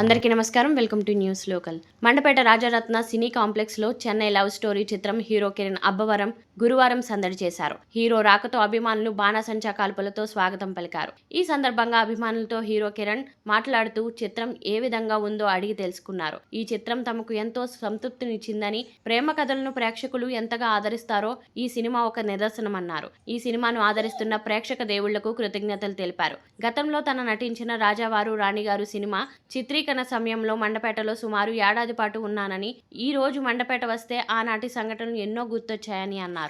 అందరికీ నమస్కారం. Welcome to news local. Mandapeta Rajaratna cine complex లో చెన్నై లవ్ స్టోరీ చిత్రం హీరో కిరణ్ అబ్బవరం గురువారం సందడి చేశారు. హీరో రాకతో అభిమానులు బాణాసంచా కాల్పులతో స్వాగతం పలికారు. ఈ సందర్భంగా అభిమానులతో హీరో కిరణ్ మాట్లాడుతూ చిత్రం ఏ విధంగా ఉందో అడిగి తెలుసుకున్నారు. ఈ చిత్రం తమకు ఎంతో సంతృప్తినిచ్చిందని, ప్రేమ కథలను ప్రేక్షకులు ఎంతగా ఆదరిస్తారో ఈ సినిమా ఒక నిదర్శనమన్నారు. ఈ సినిమాను ఆదరిస్తున్న ప్రేక్షక దేవుళ్లకు కృతజ్ఞతలు తెలిపారు. గతంలో తన నటించిన రాజావారు రాణిగారు సినిమా చిత్రీకరణ సమయంలో మండపేటలో సుమారు ఏడాది పాటు ఉన్నానని, ఈ రోజు మండపేట వస్తే ఆనాటి సంఘటనలు ఎన్నో గుర్తొచ్చాయని అన్నారు.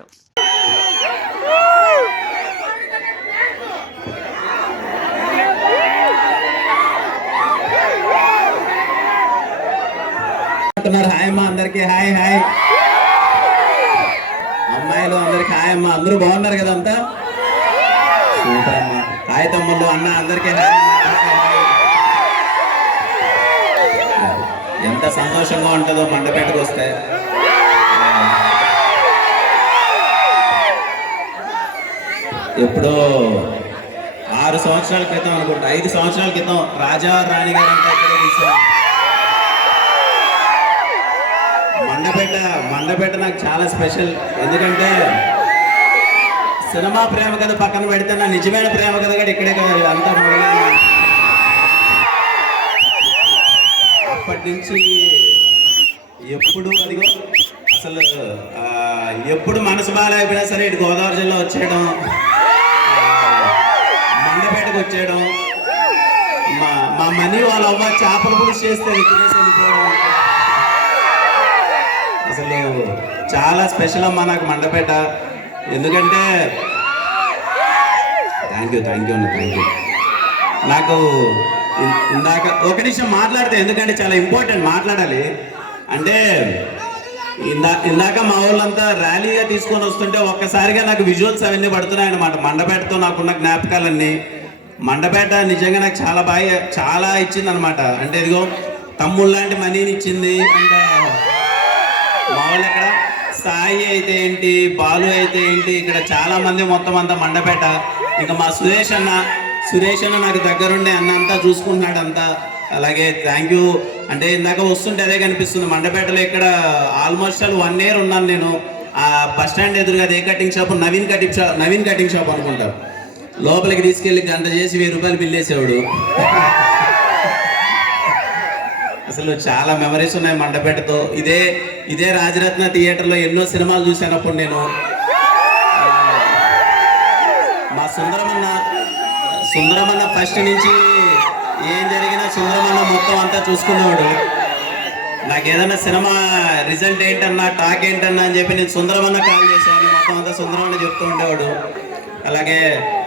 హాయ్ అమ్మా, అందరికి హాయ్ హాయ్. అమ్మాయిలు అందరికి హాయ్ అమ్మా. అందరూ బాగున్నారు కదా? అంతా సూపర్ అమ్మా. హాయ్ తమ్ముళ్ళు, అన్న అందరికి హాయ్. ఎంత సంతోషంగా ఉంటుందో మండపేటకు వస్తే. ఎప్పుడో 6 సంవత్సరాల క్రితం అనుకుంటా, 5 సంవత్సరాల క్రితం రాజా రాణి గారు అంతా ఇక్కడే తీసాం. మండపేట నాకు చాలా స్పెషల్. ఎందుకంటే సినిమా ప్రేమ కథ పక్కన పెడితే నా నిజమైన ప్రేమ కథ కూడా ఇక్కడే కదా. అంతా అప్పటి నుంచి ఎప్పుడు అదిగో అసలు ఎప్పుడు మనసు బాగాలేకపోయినా సరే ఇటు గోదావరి జిల్లా వచ్చేయడం, మండపేటకు వచ్చేయడం, మా మనీ వాళ్ళ అవ్వ చేపల పులుసు చేస్తే తినేసి వెళ్ళిపోవడం. అసలు చాలా స్పెషల్ అమ్మా నాకు మండపేట. ఎందుకంటే థ్యాంక్ యూ అన్న. నాకు ఇందాక ఒక నిమిషం మాట్లాడితే, ఎందుకంటే చాలా ఇంపార్టెంట్ మాట్లాడాలి. అంటే ఇందాక మా వాళ్ళంతా ర్యాలీగా తీసుకొని వస్తుంటే ఒక్కసారిగా నాకు విజువల్స్ అవన్నీ పడుతున్నాయి అన్నమాట. మండపేటతో నాకున్న జ్ఞాపకాలన్నీ. మండపేట నిజంగా నాకు చాలా ఇచ్చింది అనమాట. అంటే ఇదిగో తమ్ముళ్ళ లాంటి మనీని ఇచ్చింది. అండ్ మా వాళ్ళు ఇక్కడ సాయి అయితే ఏంటి, బాలు అయితే ఏంటి, ఇక్కడ చాలా మంది మొత్తం అంతా మండపేట. ఇంకా మా సురేష్ అన్న నాకు దగ్గరుండే అన్న అంతా చూసుకుంటున్నాడు అంతా. అలాగే థ్యాంక్ యూ. అంటే ఇందాక వస్తుంటే అదే కనిపిస్తుంది. మండపేటలో ఇక్కడ ఆల్మోస్ట్ 1 year ఉన్నాను నేను. ఆ బస్ స్టాండ్ ఎదురుగా అదే cutting shop, Naveen cutting shop అనుకుంటా. లోపలికి తీసుకెళ్ళి గంట చేసి 1000 రూపాయలు బిల్ వేసేవాడు. అసలు చాలా మెమరీస్ ఉన్నాయి మండపేటతో. ఇదే రాజరత్న థియేటర్లో ఎన్నో సినిమాలు చూసానప్పుడు నేను. మా సుందరమన్న ఫస్ట్ నుంచి ఏం జరిగినా సుందరమన్న మొత్తం అంతా చూసుకునేవాడు. నాకు ఏదైనా సినిమా రిజల్ట్ ఏంటన్నా, టాక్ ఏంటన్నా అని చెప్పి నేను సుందరమన్న కాల్ చేసేవాడిని. మొత్తం అంతా సుందరమన్న చెప్తూ ఉండేవాడు. అలాగే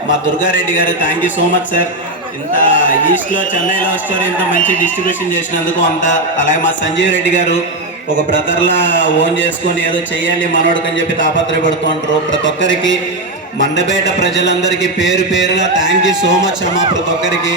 మా దుర్గారెడ్డి గారు thank you so much sir. ఇంత ఈస్ట్లో చెన్నై లవ్ స్టోరీ ఇంత మంచి డిస్ట్రిబ్యూషన్ చేసినందుకు అంతా. అలాగే మా సంజీవ్ రెడ్డి గారు ఒక బ్రదర్లా ఓన్ చేసుకొని ఏదో చెయ్యాలి మనోడికి అని చెప్పి తాపత్రయపడుతూ ఉంటారు. ప్రతి ఒక్కరికి మండపేట ప్రజలందరికీ పేరు పేరుగా థ్యాంక్ యూ సో మచ్ అమ్మా. ప్రతి ఒక్కరికి